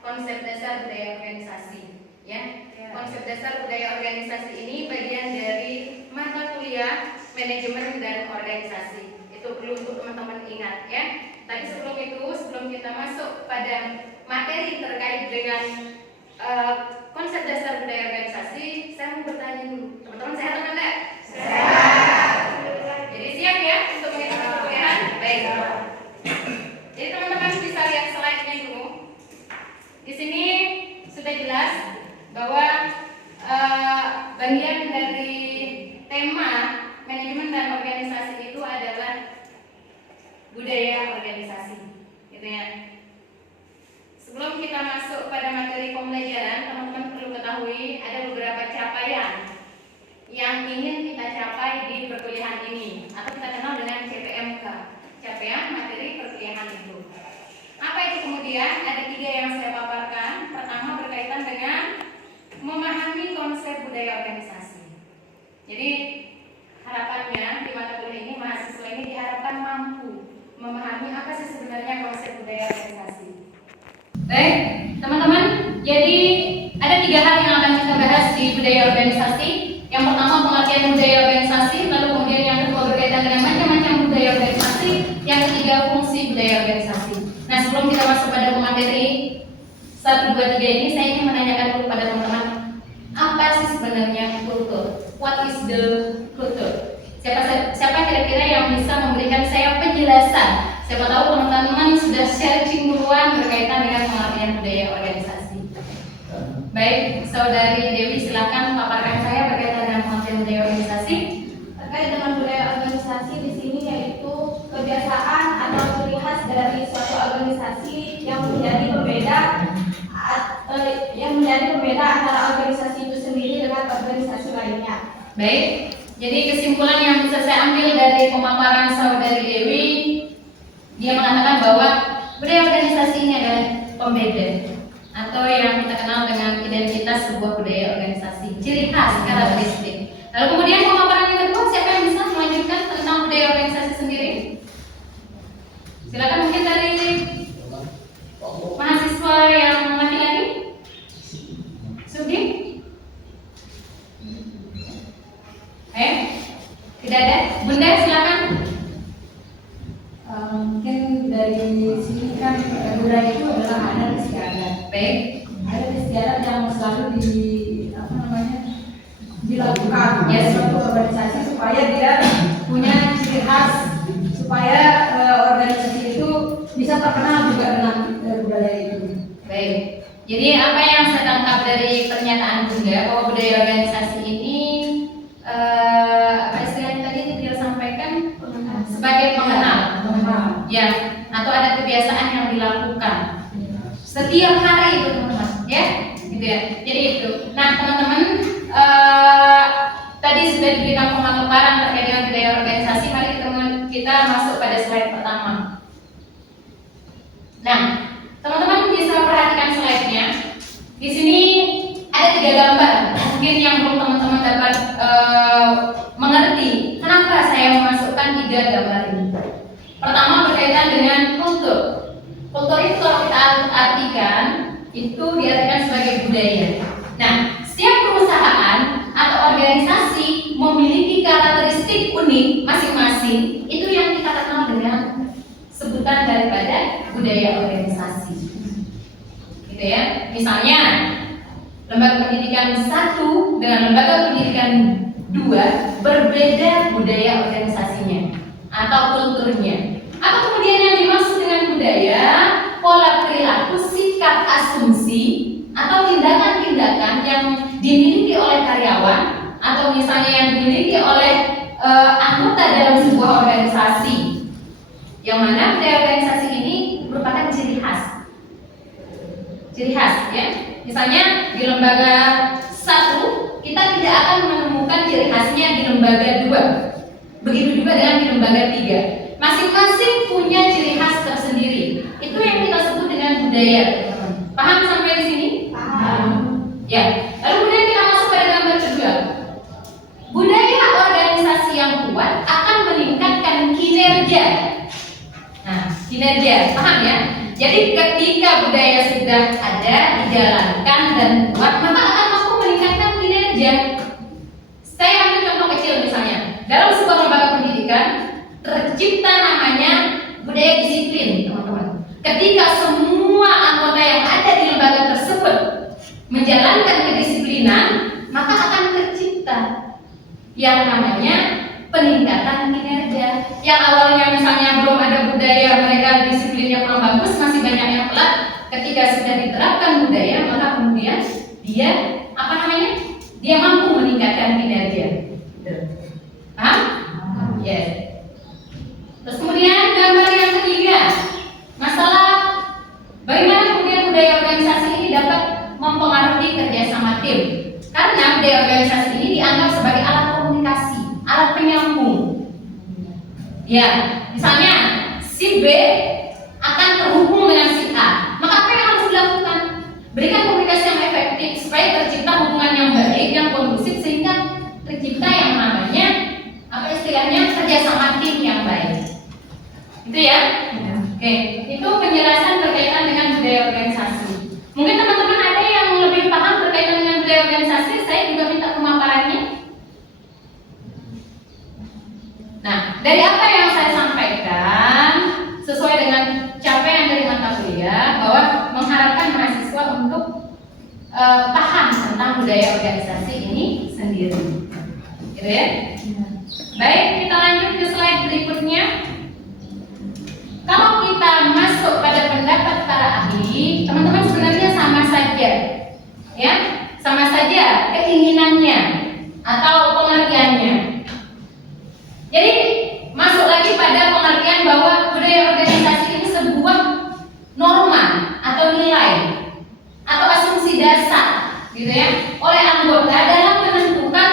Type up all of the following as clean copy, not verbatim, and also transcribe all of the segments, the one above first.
konsep dasar budaya organisasi, ya. Konsep dasar budaya organisasi ini bagian dari mata kuliah manajemen dan organisasi. Itu perlu untuk teman-teman ingat, ya. Tadi sebelum kita masuk pada materi terkait dengan konsep dasar budaya organisasi, saya mau bertanya dulu, teman-teman sehat atau enggak? Sehat. Jadi siap ya untuk mengikuti perkuliahan? Baik. Jadi teman-teman bisa lihat slide-nya dulu. Di sini sudah jelas bahwa bagian dari tema manajemen dan organisasi itu adalah budaya organisasi, gitu ya. Sebelum kita masuk pada materi pembelajaran, teman-teman perlu ketahui ada beberapa capaian yang ingin kita capai di perkuliahan ini, atau kita kenal dengan CPMK, capaian materi perkuliahan itu. Apa itu kemudian? Ada 3 yang saya paparkan. Pertama berkaitan dengan memahami konsep budaya organisasi. Jadi harapannya di mata kuliah ini mahasiswa ini diharapkan mampu memahami apa sih sebenarnya konsep budaya organisasi. Baik, teman-teman. Jadi ada 3 hal yang akan kita bahas di budaya organisasi. Yang pertama pengertian budaya organisasi, lalu kemudian yang kedua berkaitan dengan macam-macam budaya organisasi, yang ketiga fungsi budaya organisasi. Nah, sebelum kita masuk pada materi 1, 2, 3 ini, saya ingin menanyakan dulu pada teman-teman, apa sih sebenarnya kultur? What is the culture? Siapa kira-kira yang bisa memberikan saya penjelasan? Siapa tahu teman-teman sudah searching duluan berkaitan dengan pengertian budaya organisasi. Baik, Saudari Dewi silakan paparkan saya berkaitan dengan pengertian budaya organisasi. Terkait dengan budaya organisasi di sini yaitu kebiasaan atau ciri khas dari suatu organisasi yang menjadi pembeda antara organisasi itu sendiri dengan organisasi lainnya. Baik, jadi kesimpulan yang bisa saya ambil dari pemaparan Saudari Dewi, dia mengatakan bahwa budaya organisasi ini adalah pembeda atau yang kita kenal dengan identitas sebuah budaya organisasi, ciri khas, karakteristik. Lalu kemudian pemaparan yang kedua, siapa yang bisa melanjutkan tentang budaya organisasi sendiri? Silakan mungkin dari mahasiswa yang laki-laki. Sugi? Tidak ada. Bunda silakan. Mungkin dari sini kan budaya itu adalah adat istiadat. Baik. Adat istiadat yang selalu dilakukan ya suatu organisasi supaya dia punya ciri khas, supaya organisasi itu bisa terkenal juga dengan budaya itu. Baik. Jadi apa yang saya tangkap dari pernyataan Bunda bahwa budaya organisasi ini apa istilahnya tadi dia sampaikan sebagai pengenal, ya, atau ada kebiasaan yang dilakukan setiap hari itu teman-teman, ya, gitu ya. Jadi itu. Nah teman-teman, tadi sudah diberikan pemaparan terkait dengan budaya organisasi. Mari kita masuk pada slide pertama. Nah, teman-teman bisa perhatikan slide-nya. Di sini ada 3 gambar. Mungkin yang belum teman-teman dapat mengerti kenapa saya memasukkan 3 gambar ini. Pertama berkaitan dengan kultur. Kultur itu kalau kita artikan itu diartikan sebagai budaya. Nah, setiap perusahaan atau organisasi memiliki karakteristik unik masing-masing. Itu yang kita kenal dengan sebutan daripada budaya organisasi. Gitu ya. Misalnya lembaga pendidikan 1 dengan lembaga pendidikan 2 berbeda budaya organisasinya atau kulturnya. Apa kemudian yang dimaksud dengan budaya? Pola perilaku, sikap, asumsi atau tindakan-tindakan yang dimiliki oleh karyawan atau misalnya yang dimiliki oleh anggota dalam sebuah organisasi. Yang mana budaya organisasi ini merupakan ciri khas ciri khas ya. Misalnya di lembaga 1 kita tidak akan menemukan ciri khasnya di lembaga 2. Begitu juga dengan di lembaga 3. Masing-masing punya ciri khas tersendiri. Itu yang kita sebut dengan budaya, teman-teman. Paham sampai di sini? Paham. Ya. Lalu kemudian kita masuk pada gambar kedua. Budaya organisasi yang kuat akan meningkatkan kinerja. Nah, kinerja, paham ya? Jadi ketika budaya sudah ada, dijalankan dan kuat, maka akan mampu meningkatkan kinerja. Saya ambil contoh kecil misalnya, dalam sebuah lembaga pendidikan tercipta namanya budaya disiplin, teman-teman. Ketika semua anggota yang ada di lembaga tersebut menjalankan kedisiplinan, maka akan tercipta yang namanya peningkatan kinerja. Yang awalnya misalnya belum ada budaya, mereka disiplinnya kurang bagus, masih banyak yang telat. Ketika sudah diterapkan budaya, maka kemudian dia dia mampu meningkatkan kinerja. Paham? Yes. Terus kemudian gambar yang ketiga, masalah bagaimana kemudian budaya organisasi ini dapat mempengaruhi kerjasama tim. Karena budaya organisasi ini dianggap sebagai alat komunikasi, alat penyambung. Ya, misalnya si B akan terhubung dengan si A, maka apa yang harus dilakukan? Berikan komunikasi yang efektif supaya tercipta hubungan yang baik, yang kondusif, sehingga tercipta yang namanya kerjasama tim yang baik. Itu ya? Oke, itu penjelasan berkaitan dengan budaya organisasi. Mungkin teman-teman ada yang lebih paham berkaitan dengan budaya organisasi, saya juga minta pemaparannya. Nah, dari apa yang saya sampaikan sesuai dengan capaian dari mata kuliah bahwa mengharapkan mahasiswa untuk paham tentang budaya organisasi ini sendiri. Gitu ya? Baik, kita lanjut ke slide berikutnya. Kalau kita masuk pada pendapat para ahli, teman-teman sebenarnya sama saja, ya, sama saja keinginannya atau pengertiannya. Jadi masuk lagi pada pengertian bahwa budaya organisasi ini sebuah norma atau nilai atau asumsi dasar, gitu ya, oleh anggota dalam menentukan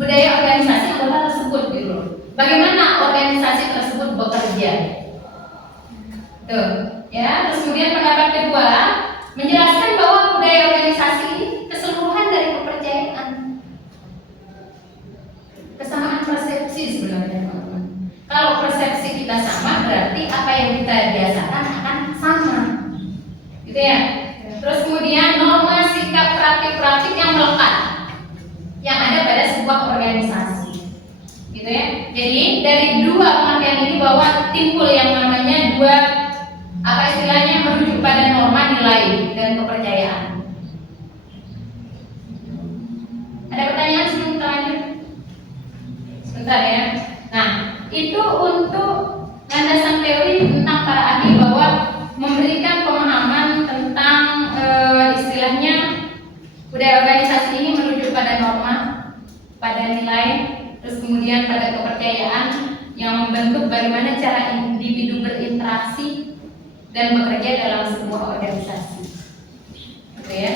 budaya organisasi anggota tersebut, gitu loh. Bagaimana organisasi tersebut bekerja. Tuh, ya. Terus kemudian pendapat kedua menjelaskan bahwa budaya organisasi ini keseluruhan dari kepercayaan, kesamaan persepsi sebenarnya, teman-teman. Kalau persepsi kita sama, berarti apa yang kita biasakan akan sama, gitu ya. Terus kemudian norma, sikap, praktik-praktik yang melekat yang ada pada sebuah organisasi, gitu ya. Jadi dari dua pengertian ini bahwa timbul yang namanya dua istilahnya merujuk pada norma, nilai, dan kepercayaan. Ada pertanyaan sebelum kita lanjut? Sebentar ya. Nah, itu untuk landasan teori tentang para ahli bahwa memberikan pemahaman tentang istilahnya budaya organisasi ini merujuk pada norma, pada nilai, terus kemudian pada kepercayaan yang membentuk bagaimana cara individu berinteraksi dan bekerja dalam sebuah organisasi. Oke ya.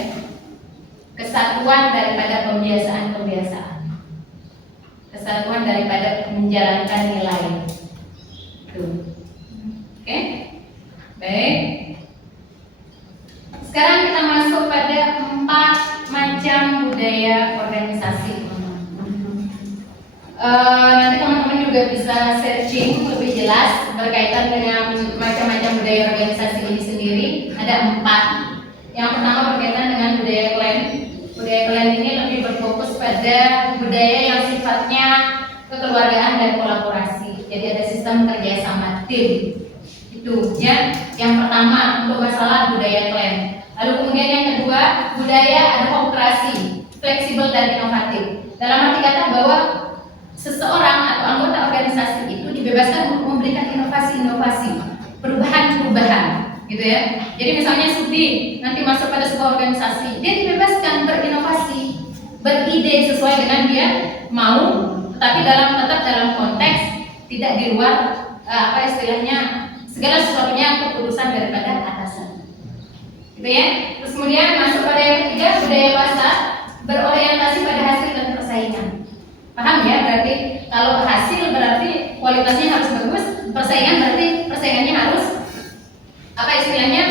Kesatuan daripada pembiasaan-pembiasaan. Kesatuan daripada menjalankan nilai. Tuh. Oke? Baik. Sekarang kita masuk pada 4 macam budaya organisasi. Nanti teman-teman juga bisa searching lebih jelas berkaitan dengan macam-macam budaya organisasi ini sendiri. Ada 4. Yang pertama berkaitan dengan budaya klan. Budaya klan ini lebih berfokus pada budaya yang sifatnya kekeluargaan dan kolaborasi. Jadi ada sistem kerja sama tim. Itu ya. Yang pertama untuk masalah budaya klan. Lalu kemudian yang kedua budaya adhokrasi, fleksibel dan inovatif. Dalam arti kata bahwa seseorang atau anggota organisasi itu dibebaskan untuk memberikan inovasi-inovasi, perubahan-perubahan, gitu ya. Jadi misalnya Sudi nanti masuk pada sebuah organisasi, dia dibebaskan berinovasi, beride sesuai dengan dia mau, tapi tetap dalam konteks tidak di luar istilahnya segala sesuatunya keputusan daripada atasan, gitu ya. Terus kemudian masuk pada yang ketiga, budaya pasar berorientasi pada hasil dan persaingan. Paham ya? Berarti kalau hasil berarti kualitasnya harus bagus, persaingan berarti persaingannya harus apa istilahnya?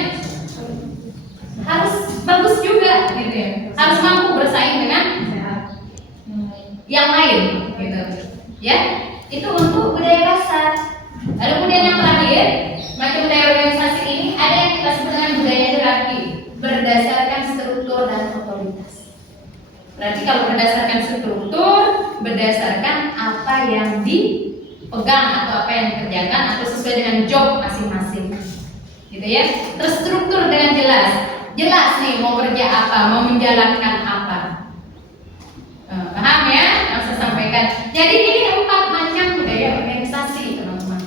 Harus bagus juga gitu ya. Harus mampu bersaing dengan yang lain gitu. Ya. Itu untuk budaya pasar. Lalu kemudian yang terakhir, macam budaya organisasi ini ada yang kita sebut dengan budaya hierarki berdasarkan struktur dan otoritas. Berarti kalau berdasarkan struktur, berdasarkan apa yang dipegang atau apa yang dikerjakan atau sesuai dengan job masing-masing, gitu ya. Terstruktur dengan jelas, jelas nih mau kerja apa, mau menjalankan apa. Paham ya? Yang saya sampaikan. Jadi ini 4 macam budaya organisasi, teman-teman.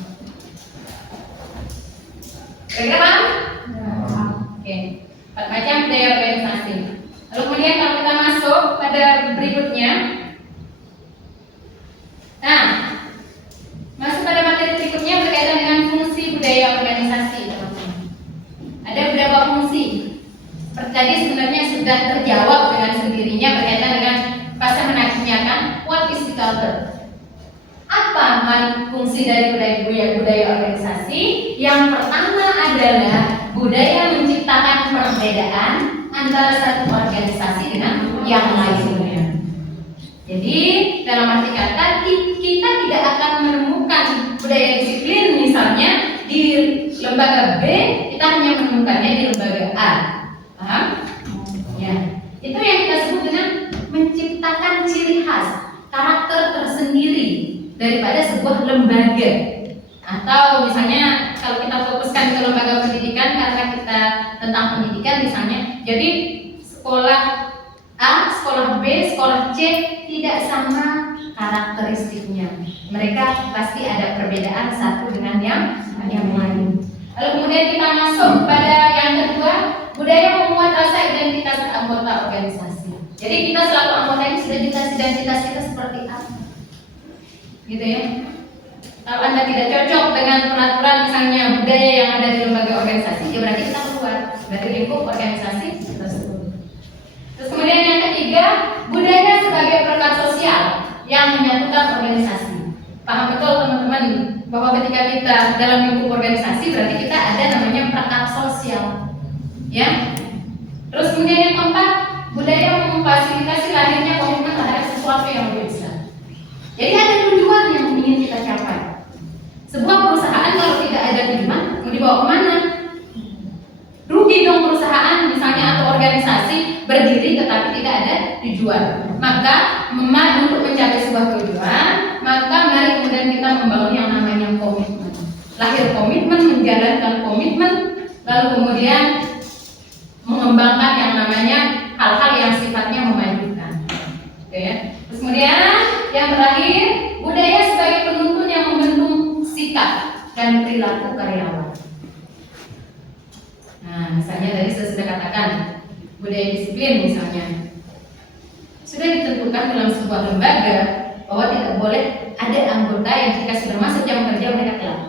Kira-kira paham? Oke. 4 macam budaya organisasi. Lalu kemudian kalau kita masuk pada berikutnya, nah, masuk pada materi berikutnya berkaitan dengan fungsi budaya organisasi, teman-teman. Ada beberapa fungsi. Seperti tadi sebenarnya sudah terjawab dengan sendirinya berkaitan dengan pas saya menanyakan what is the culture? Apa fungsi dari budaya organisasi? Yang pertama adalah budaya menciptakan perbedaan antara satu organisasi dengan yang lainnya. Jadi dalam arti kata kita tidak akan menemukan budaya disiplin misalnya di lembaga B, kita hanya menemukannya di lembaga A. Paham? Ya. Itu yang kita sebut dengan menciptakan ciri khas, karakter tersendiri daripada sebuah lembaga. Atau misalnya kalau kita fokuskan ke lembaga pendidikan karena kita tentang pendidikan misalnya, jadi sekolah A, sekolah B, sekolah C tidak sama karakteristiknya. Mereka pasti ada perbedaan satu dengan yang lain. Lalu kemudian kita masuk pada yang kedua, budaya membuat rasa identitas anggota organisasi. Jadi kita selaku anggota ini sudah jelas identitas kita seperti apa, gitu ya. Kalau Anda tidak cocok dengan peraturan misalnya budaya yang ada di lembaga organisasi, ya berarti kita keluar dari lingkup organisasi tersebut. Terus kemudian yang ketiga, budaya sebagai perekat sosial yang menyatukan organisasi. Paham betul teman-teman bahwa ketika kita dalam lingkup organisasi berarti kita ada namanya perekat sosial, ya. Terus kemudian yang keempat, budaya memfasilitasi lahirnya komitmen terhadap sesuatu yang lebih besar. Jadi ada tujuan yang ingin kita capai. Sebuah perusahaan kalau tidak ada tujuan, mau dibawa kemana? Rugi dong perusahaan misalnya atau organisasi berdiri tetapi tidak ada tujuan. Maka untuk mencapai sebuah tujuan, maka mari kemudian kita membangun yang namanya komitmen. Lahir komitmen, menjalankan komitmen, lalu kemudian mengembangkan yang namanya hal-hal yang sifatnya memajukan. Oke ya. Terus kemudian yang terakhir, budaya sebagai penuntun yang membentuk sikap dan perilaku karyawan. Nah, misalnya tadi saya sudah katakan budaya disiplin misalnya sudah ditentukan dalam sebuah lembaga bahwa tidak boleh ada anggota yang jika sudah masuk jam kerja mereka keluar.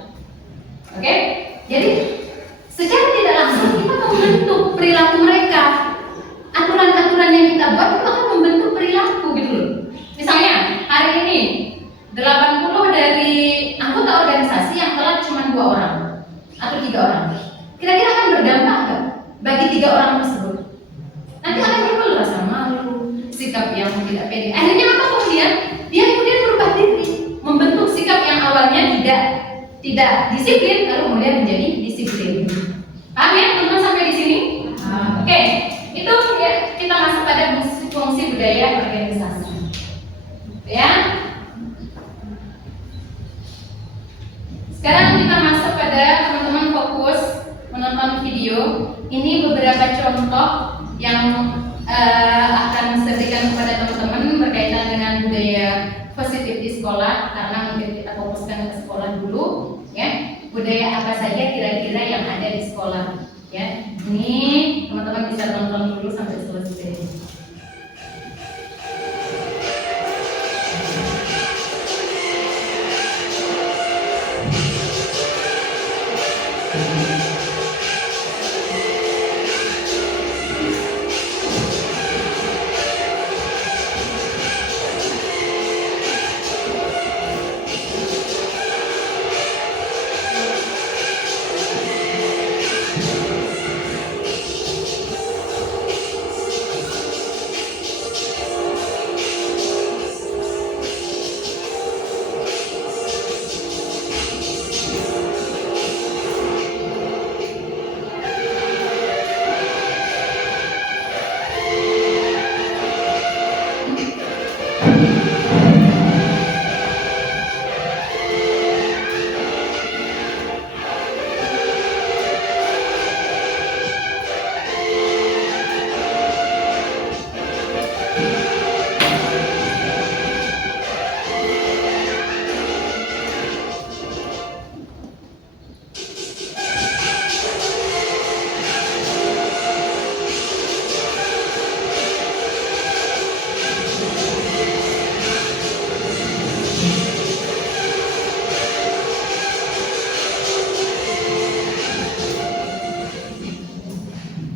Oke? Jadi secara tidak langsung kita membentuk perilaku mereka. Aturan-aturan yang kita buat itu akan membentuk perilaku gitu loh. Misalnya hari ini 80 dari anggota organisasi yang telat cuma 2 orang atau 3 orang. Kira-kira akan berdampak nggak bagi 3 orang tersebut? Nanti akan timbul rasa malu, sikap yang tidak pede. Akhirnya apa kemudian? Dia kemudian berubah diri, membentuk sikap yang awalnya tidak disiplin, lalu kemudian menjadi disiplin. Paham ya teman-teman sampai di sini? Oke, itu ya kita masuk pada fungsi budaya organisasi. Ya. Sekarang kita masuk pada teman-teman fokus menonton video. Ini beberapa contoh yang akan saya berikan kepada teman-teman berkaitan dengan budaya positif di sekolah, karena mungkin kita fokuskan ke sekolah dulu, ya. Budaya apa saja kira-kira yang ada di sekolah, ya. Ini teman-teman bisa tonton dulu sampai selesai.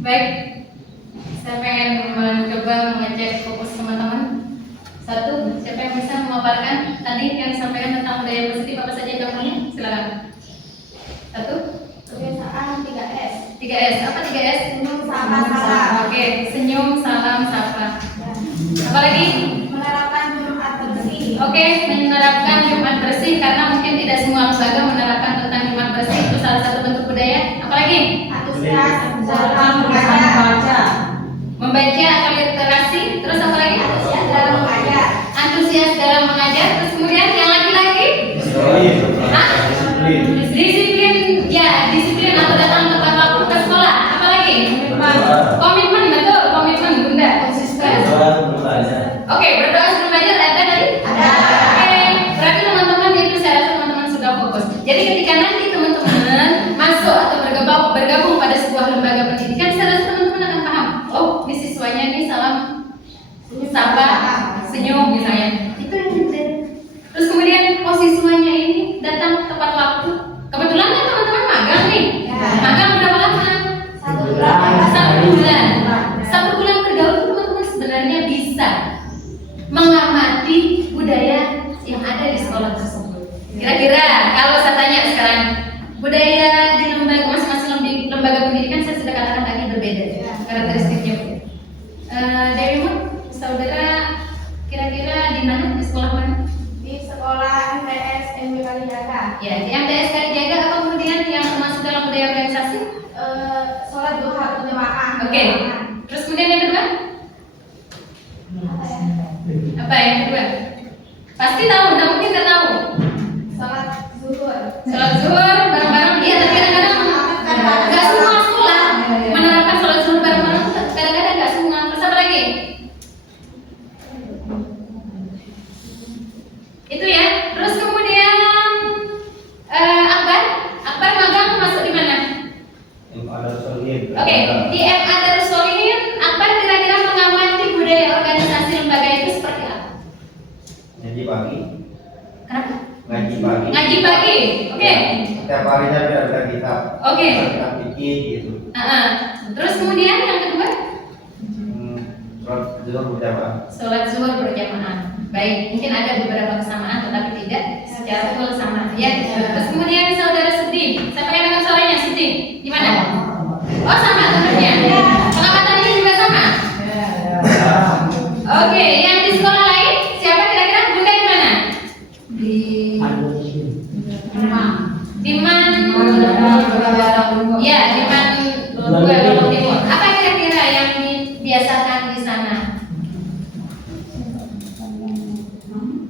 Baik, saya pengen mencoba mengecek fokus teman-teman. Satu, siapa yang bisa memaparkan tadi yang disampaikan tentang budaya positif apa saja contohnya? Silakan. Satu, Kebiasaan 3S. 3S. Apa 3S? Senyum, sapa, salam. Oke, senyum, salam, sapa. Apa lagi? Menerapkan Jumat bersih. Oke, menerapkan Jumat bersih karena mungkin tidak semua lembaga menerapkan tentang Jumat bersih, itu salah satu bentuk budaya. Apalagi? Antusias dalam Bisa membaca. membaca. Membaca atau literasi. Terus apa lagi? Antusias dalam mengajar. Antusias dalam mengajar. Terus kemudian yang laki-laki? Hah? Disiplin, ya disiplin atau datang tepat waktu ke sekolah. Apa lagi? Komitmen, betul, komitmen Bunda. Konsisten. Oke, berdoa sebelum belajar ada tadi? Ada. Oke, berarti teman-teman itu saya rasa teman-teman sudah fokus. Jadi ketika nanti teman-teman masuk atau bergabung pada sebuah lembaga pendidikan, saya rasa teman-teman akan paham. Oh, ini siswanya ini salam, sapa, senyum misalnya. Itu yang penting. Terus kemudian siswanya ini datang tepat waktu. Kebetulan kan teman-teman magang nih. Ya. Magang berapa lama? 1 bulan. 1 bulan. 1 bulan bergaul itu teman-teman sebenarnya bisa mengamati budaya yang ada di sekolah tersebut. Kira-kira kalau saya tanya sekarang, budaya di lembaga masing-masing lembaga pendidikan saya sudah katakan tadi berbeda karakteristiknya. Dewi Mun, saudara kira-kira di mana, di sekolah mana? Di sekolah MTS MB Kalijaga. Ya, di MTS Kalijaga. Apa kemudian yang termasuk dalam budaya organisasi? Sholat duha berjamaah. Oke. Terus kemudian yang kedua? Apa yang kedua? Pasti tahu, nggak mungkin nggak tahu. Sholat zuhur. Sholat zuhur bareng-bareng, iya, tapi kadang-kadang nggak semua sekolah menerapkan sholat zuhur bareng-bareng. Kadang-kadang nggak semua. Terus apa lagi? Itu ya. Terus kemudian Akbar magang masuk di mana? Oke, di MA Darus Solihin, Akbar kira-kira mengamati budaya organisasi lembaga itu seperti apa? Ngaji pagi. Kenapa? Ngaji pagi. Ngaji pagi, oke. Setiap harinya ada kitab. Oke. Kitab fikih gitu. Terus kemudian yang kedua? Sholat zuhur berjamaah. Sholat zuhur berjamaah. Baik, mungkin ada beberapa kesamaan tetapi tidak secara full sama. Ya. Terus kemudian saudara Siti, siapa yang dengar suaranya Siti? Di mana? Oh sama temannya. Pengamatannya juga sama. Oke, yang di sekolah lain siapa kira-kira? Bunda di mana? Di Man. Ya, di Man Lombok Timur. Apa kira-kira yang dibiasakan di sana?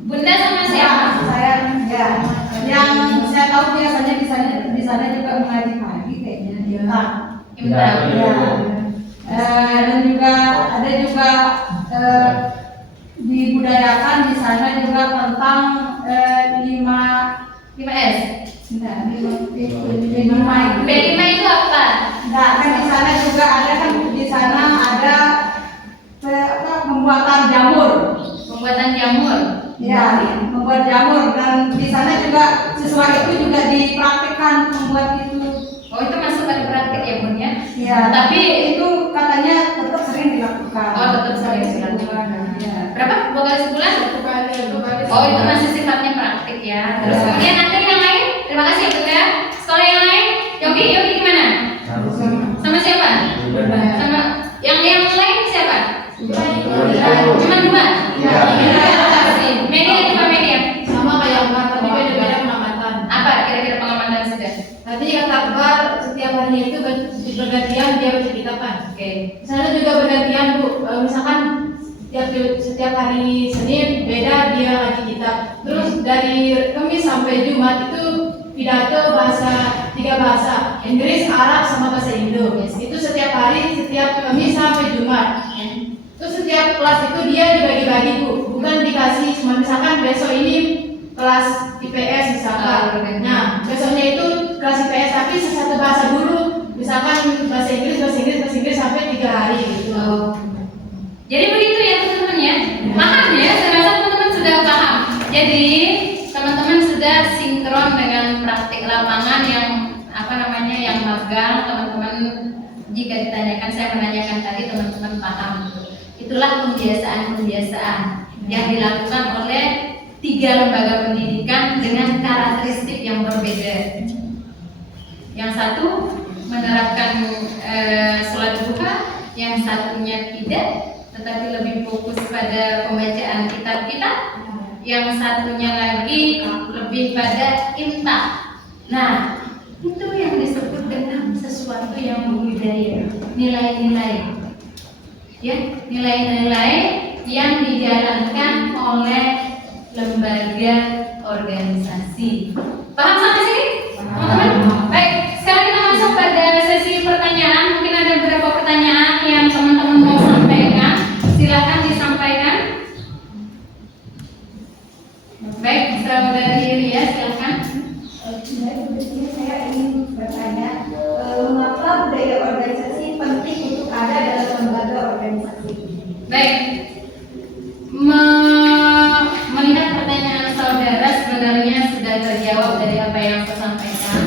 Bunda sama siapa? Saya ya, yang saya tahu biasanya di sana juga mengaji pagi kayaknya. Ya. Imta. Ya. Dan juga ada juga dibudayakan di sana juga tentang 5S. lima B5 itu apa? Nah, kan di sana juga ada kan di sana ada pembuatan jamur. Pembuatan jamur. Ya, membuat jamur dan di sana juga siswa itu juga dipraktikkan membuat itu. Oh, itu masuk pada praktik ya, Bun ya? Ya, tapi itu katanya tetap sering dilakukan. Oh, tetap sering dilakukan. Ya. Berapa? 2 kali sebulan? 1 kali. Oh, itu masih sifatnya praktik ya. Terus kemudian ada yang lain? Terima kasih ya, Bunda. Sekolah yang lain? Yogi di mana? Sama siapa? Sama yang lain siapa? Cuma 2? Iya. Terima kasih. Media apa media? Sama kayak Akbar, tapi beda-beda pengamatan. Apa kira-kira pengamatan sudah? Tadi kata Akbar, setiap harinya itu bergantian dia baca kitab kan. Oke. Di sana juga bergantian Bu. Misalkan setiap hari Senin beda dia ngaji kitab. Terus dari Kamis sampai Jumat itu pidato bahasa 3 bahasa, Inggris, Arab sama bahasa Indo. Itu setiap hari, setiap Kamis sampai Jumat. Terus setiap kelas itu dia dibagi-bagi Bu, bukan dikasih cuma misalkan besok ini kelas IPS misalkan. Nah, besoknya itu kelas IPS tapi satu bahasa dulu, misalkan bahasa Inggris sampai 3 hari gitu. Jadi begitu ya teman-teman ya. Paham ya? Saya rasa teman-teman sudah paham. Jadi teman-teman sudah sinkron dengan praktik lapangan yang yang magang teman-teman jika ditanyakan, saya menanyakan tadi, teman-teman paham. Itulah pembiasaan-pembiasaan yang dilakukan oleh 3 lembaga pendidikan dengan karakteristik yang berbeda. Yang satu menerapkan sholat duha, yang satunya tidak, tetapi lebih fokus pada pembacaan kitab-kitab. Yang satunya lagi lebih pada imtak. Nah, itu yang disebut dengan sesuatu yang berbudaya, nilai-nilai. Ya, nilai-nilai yang dijalankan oleh lembaga organisasi. Paham sampai sini? Teman-teman? Baik, sekarang kita masuk pada sesi pertanyaan. Mungkin ada beberapa pertanyaan yang teman-teman mau sampaikan. Silakan disampaikan. Baik, saudari Ria, silakan. Sebenarnya saya ingin bertanya, mengapa budaya organisasi penting untuk ada dalam lembaga organisasi? Baik, melihat pertanyaan saudara sebenarnya sudah terjawab dari apa yang saya sampaikan.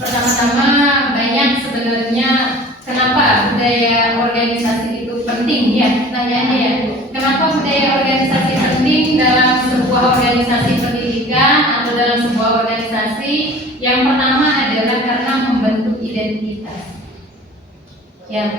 Pertama-tama, banyak sebenarnya kenapa budaya organisasi itu penting ya, pertanyaannya ya. Kenapa budaya organisasi penting dalam sebuah organisasi pendidikan atau dalam sebuah organisasi? Yang pertama adalah karena membentuk identitas. Ya,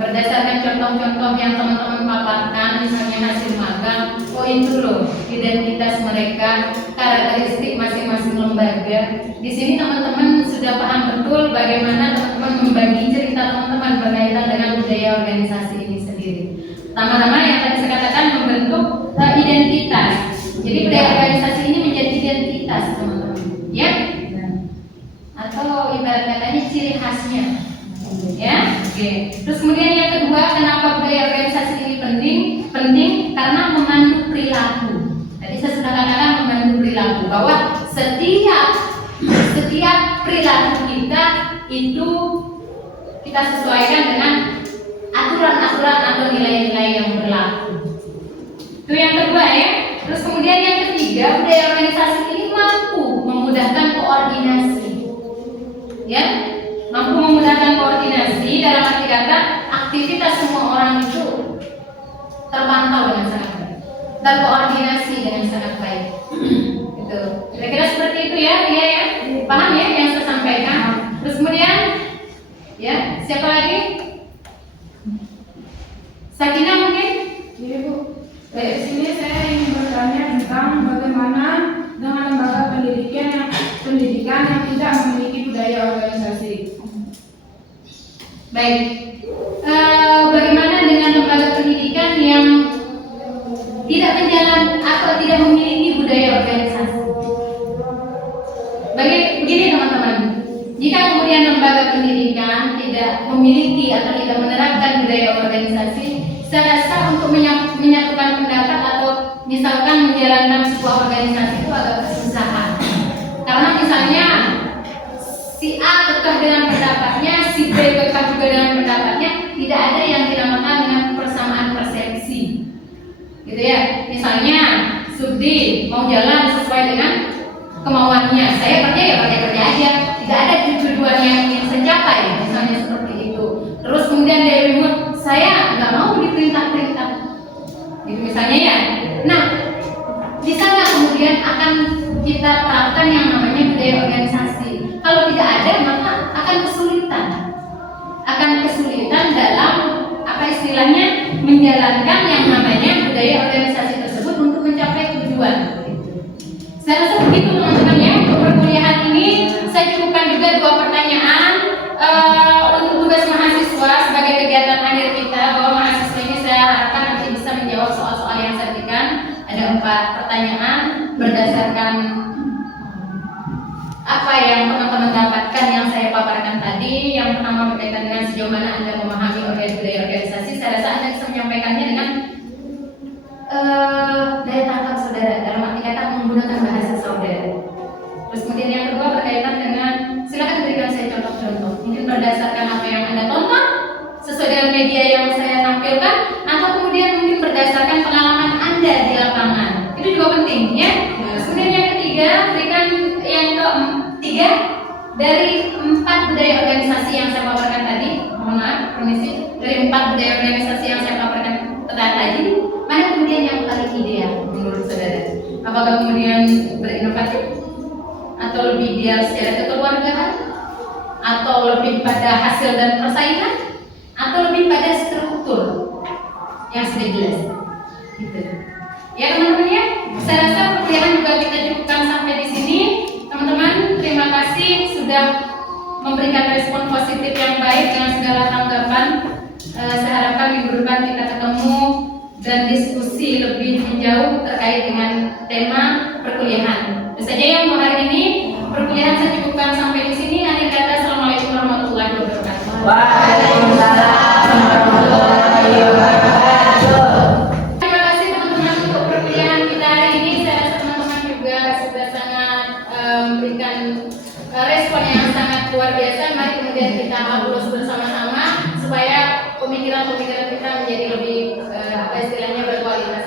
berdasarkan contoh-contoh yang teman-teman paparkan, misalnya hasil magang, oh itu loh identitas mereka, karakteristik masing-masing lembaga. Di sini teman-teman sudah paham betul bagaimana teman-teman membagi cerita teman-teman berkaitan dengan budaya organisasi ini sendiri. Pertama-tama yang tadi saya katakan membentuk identitas. Jadi budaya organisasi ini menjadi identitas teman-teman, ya, atau ibarat katanya ciri khasnya. Ya, oke. Terus kemudian yang kedua, kenapa budaya organisasi ini penting? Penting karena memandu perilaku. Tadi saya sudah katakan memandu perilaku bahwa setiap perilaku kita itu kita sesuaikan dengan aturan-aturan atau nilai-nilai yang berlaku. Itu yang kedua ya. Terus kemudian yang ketiga, budaya organisasi ini mampu memudahkan koordinasi. Ya, mampu memudahkan koordinasi dalam arti kata aktivitas semua orang itu terpantau dengan sangat baik, terkoordinasi dengan sangat baik. Gitu. Kira-kira seperti itu ya, dia ya, paham ya yang saya sampaikan. Terus kemudian, ya, siapa lagi? Sakina mungkin? Iya Bu, dari sini saya ingin bertanya tentang bagaimana dengan lembaga pendidikan yang tidak memiliki budaya organisasi. Baik, bagaimana dengan lembaga pendidikan yang tidak menjalankan atau tidak memiliki budaya organisasi? Begini teman-teman, jika kemudian lembaga pendidikan tidak memiliki atau tidak menerapkan budaya organisasi, saya rasa untuk menyatukan pendapat atau misalkan menjalankan sebuah organisasi itu agak kesusahan. Karena misalnya si A kekeh dengan pendapatnya, si B kekeh juga dengan pendapatnya, tidak ada yang dinamakan dengan persamaan persepsi, gitu ya. Misalnya Subdi mau jalan sesuai dengan kemauannya, saya kerja ya kerja aja, tidak ada tujuan yang ingin saya capai, misalnya seperti itu. Terus kemudian dari remote, saya nggak mau diperintah-perintah, gitu misalnya ya. Nah, di sana kemudian akan kita terapkan yang namanya budaya organisasi. Kalau tidak ada, maka akan kesulitan dalam apa istilahnya menjalankan yang namanya budaya organisasi tersebut untuk mencapai tujuan. Saya rasa begitu teman-teman ya. Untuk perkuliahan ini saya cukupkan juga 2 pertanyaan untuk tugas mahasiswa sebagai kegiatan akhir kita, bahwa mahasiswa ini saya harapkan nanti bisa menjawab soal-soal yang saya berikan. Ada 4 pertanyaan berdasarkan apa yang teman-teman dapatkan yang saya paparkan tadi. Yang pertama berkaitan dengan sejauh mana Anda memahami budaya organisasi. Saya rasa Anda bisa menyampaikannya dengan daya tangkap saudara, dalam arti kata menggunakan bahasa saudara. Terus kemudian yang kedua berkaitan dengan, silakan berikan saya contoh-contoh, mungkin berdasarkan apa yang Anda tonton sesuai dengan media yang saya tampilkan, atau kemudian mungkin berdasarkan pengalaman Anda di lapangan. Itu juga penting ya. Terus kemudian yang ketiga, berikan yang ketiga dari 4 budaya organisasi yang saya paparkan tadi. Mohon maaf, permisi. 4 budaya organisasi yang saya paparkan tadi, mana kemudian yang paling ideal menurut saudara? Apakah kemudian berinovatif? Atau lebih ideal secara kekeluargaan? Atau lebih pada hasil dan persaingan? Atau lebih pada struktur yang sudah jelas? Gitu. Ya teman-teman ya, saya rasa perkuliahan juga kita cukupkan sampai di sini. Teman-teman, terima kasih sudah memberikan respon positif yang baik dengan segala tanggapan. Saya harapkan minggu depan kita ketemu dan diskusi lebih menjauh terkait dengan tema perkuliahan. Itu saja yang untuk hari ini. Perkuliahan saya cukupkan sampai di sini. Akhir kata, assalamualaikum warahmatullahi wabarakatuh. Waalaikumsalam warahmatullahi wabarakatuh. Terima kasih teman-teman untuk perkuliahan kita hari ini. Saya rasa teman-teman juga sudah sangat memberikan respon yang sangat luar biasa. Mari kemudian kita upload bersama-sama supaya pemikiran-pemikiran kita menjadi lebih apa istilahnya berkualitas.